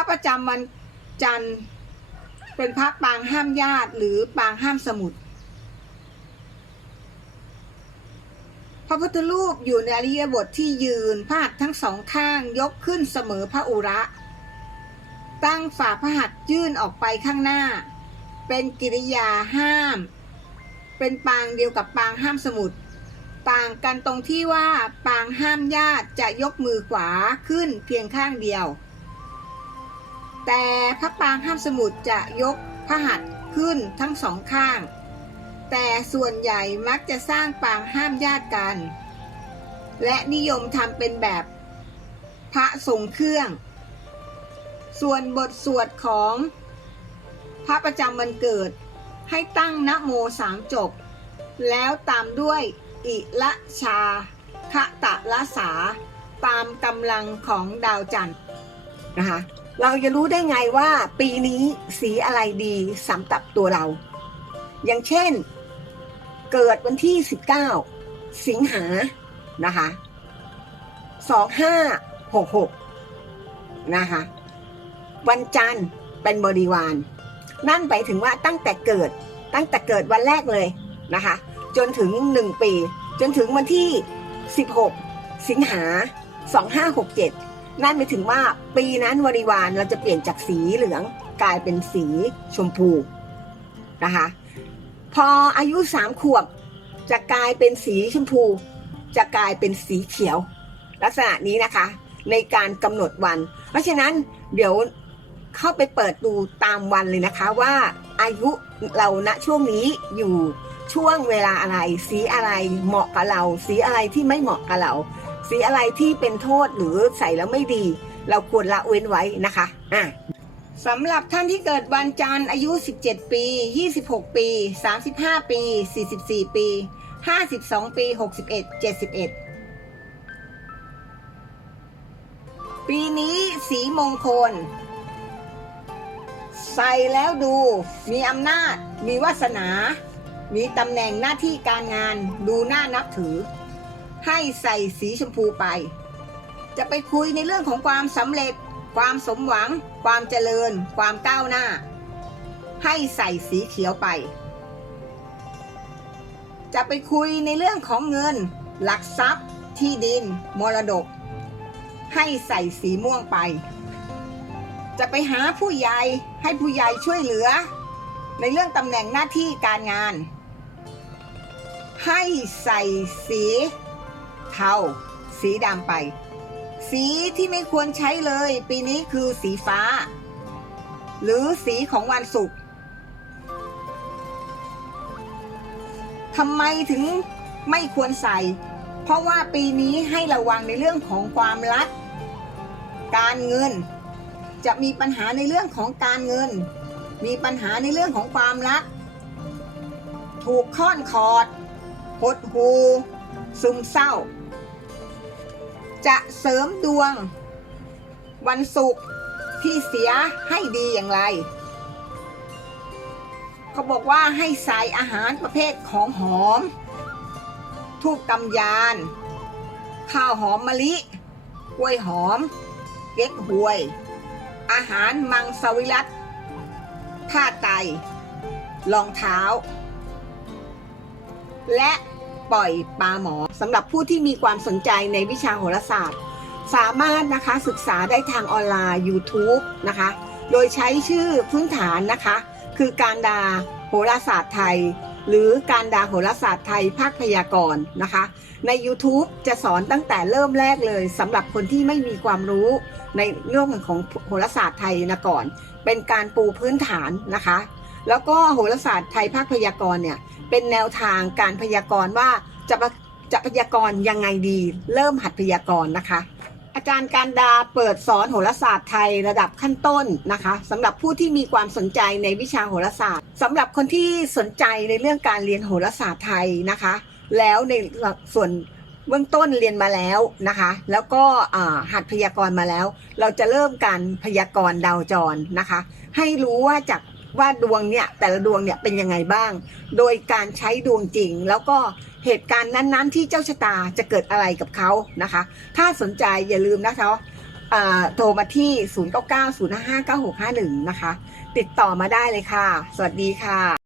ระประจำวันจันทร์ เป็นพระปางห้ามญาติหรือปางห้ามสมุทรพระพุทธรูปอยู่ในอริยบทที่ยืนพระหัตถ์ทั้งสองข้างยกขึ้นเสมอพระอุระ ตั้งฝ่าพระหัตถ์ยื่นออกไปข้างหน้า เป็นกิริยาห้าม เป็นปางเดียวกับปางห้ามสมุทรต่างกันตรงที่ว่าปางห้ามญาติจะยกมือขวาขึ้นเพียงข้างเดียว แต่พระปางห้ามสมุทรจะยกพระหัตถ์ขึ้นทั้งสองข้าง แต่ส่วนใหญ่มักจะสร้างปางห้ามญาติกัน และนิยมทำเป็นแบบพระทรงเครื่อง ส่วนบทสวดของพระประจำวันเกิดให้ตั้งนะโมสามจบ แล้วตามด้วยอิละชาคะตะละสา ตามกำลังของดาวจันทร์นะคะ เราจะรู้ได้ไงว่า ปีนี้สีอะไรดีสำหรับตัวเรา อย่างเช่น เกิดวันที่ 19 สิงหานะคะ2566นะคะวันจันทร์เป็นบริวาร นั่นไปถึงว่าตั้งแต่เกิดตั้งแต่เกิดวันแรกเลยนะคะ จนถึง 1 ปี จนถึงวันที่ 16 สิงหา 2567 นั่นหมายถึงว่าปีนั้นบริวารเราจะเปลี่ยนจากสีเหลืองกลายเป็นสีชมพูนะคะ พออายุสามขวบจะกลายเป็นสีชมพู จะกลายเป็นสีเขียว ลักษณะนี้นะคะ ในการกำหนดวัน เพราะฉะนั้นเดี๋ยวเข้าไปเปิดดูตามวันเลยนะคะว่าอายุเราณช่วงนี้อยู่ช่วงเวลาอะไร สีอะไรเหมาะกับเรา สีอะไรที่ไม่เหมาะกับเรา สีอะไรที่เป็นโทษหรือใส่แล้วไม่ดี เราควรละเว้นไว้นะคะอะสำหรับท่านที่เกิดวันจันทร์อายุ 17 ปี 26 ปี 35 ปี 44 ปี 52 ปี 61 71 ปีนี้สีมงคล ใส่แล้วดู มีอำนาจ มีวาสนา มีตำแหน่งหน้าที่การงาน ดูน่านับถือ ให้ใส่สีชมพูไป จะไปคุยในเรื่องของความสำเร็จ ความสมหวัง ความเจริญ ความก้าวหน้า ให้ใส่สีเขียวไป จะไปคุยในเรื่องของเงิน หลักทรัพย์ ที่ดิน มรดก ให้ใส่สีม่วงไป จะไปหาผู้ใหญ่ให้ผู้ใหญ่ช่วยเหลือ ในเรื่องตำแหน่งหน้าที่การงาน ให้ใส่สี เทาสีดำไป สีที่ไม่ควรใช้เลย ปีนี้คือสีฟ้า หรือสีของวันศุกร์ทำไมถึงไม่ควรใส่ เพราะว่าปีนี้ให้ระวังในเรื่องของความรัก การเงิน จะมีปัญหาในเรื่องของการเงิน มีปัญหาในเรื่องของความรัก ถูกค่อนคอดหดหูซึมเศร้า จะเสริมดวง วันศุกร์ที่เสียให้ดีอย่างไรเขาบอกว่าให้ใส่อาหารประเภทของหอม ทูบกำยาน ข้าวหอมมะลิกล้วยหอมเก๊กฮวย อาหารมังสวิรัตท่าไตรองเท้า และ ปล่อยปลาหมอสำหรับผู้ที่มีความสนใจในวิชาโหราศาสตร์ สามารถนะคะศึกษาได้ทางออนไลน์ YouTube นะคะ โดยใช้ชื่อพื้นฐานนะคะ คือการดาโหราศาสตร์ไทย หรือการดาโหราศาสตร์ไทยภาคพยากรณ์นะคะ ใน YouTube จะสอนตั้งแต่เริ่มแรกเลยสำหรับคนที่ไม่มีความรู้ในเรื่องของโหราศาสตร์ไทยนะก่อน เป็นการปูพื้นฐานนะคะ แล้วก็โหราศาสตร์ไทยภาคพยากรณ์เนี่ยเป็นแนวทางการพยากรณ์ว่าจะจะพยากรณ์ยังไงดี เริ่มหัดพยากรณ์นะคะ อาจารย์การดาเปิดสอนโหราศาสตร์ไทยระดับขั้นต้นนะคะสำหรับผู้ที่มีความสนใจในวิชาโหราศาสตร์สำหรับคนที่สนใจในเรื่องการเรียนโหราศาสตร์ไทยนะคะ แล้วในส่วนเบื้องต้นเรียนมาแล้วนะคะ แล้วก็หัดพยากรณ์มาแล้ว เราจะเริ่มการพยากรณ์ดาวจรนะคะ ให้รู้ว่าจาก ว่าดวงเนี่ยแต่ละดวงเนี่ยเป็นยังไงบ้าง โดยการใช้ดวงจริง แล้วก็เหตุการณ์นั้นๆ ที่เจ้าชะตาจะเกิดอะไรกับเขานะคะ ถ้าสนใจอย่าลืมนะคะอ่าโทรมาที่ 0 9 9 0 5 5 9 6 5 1 นะคะ ติดต่อมาได้เลยค่ะ สวัสดีค่ะ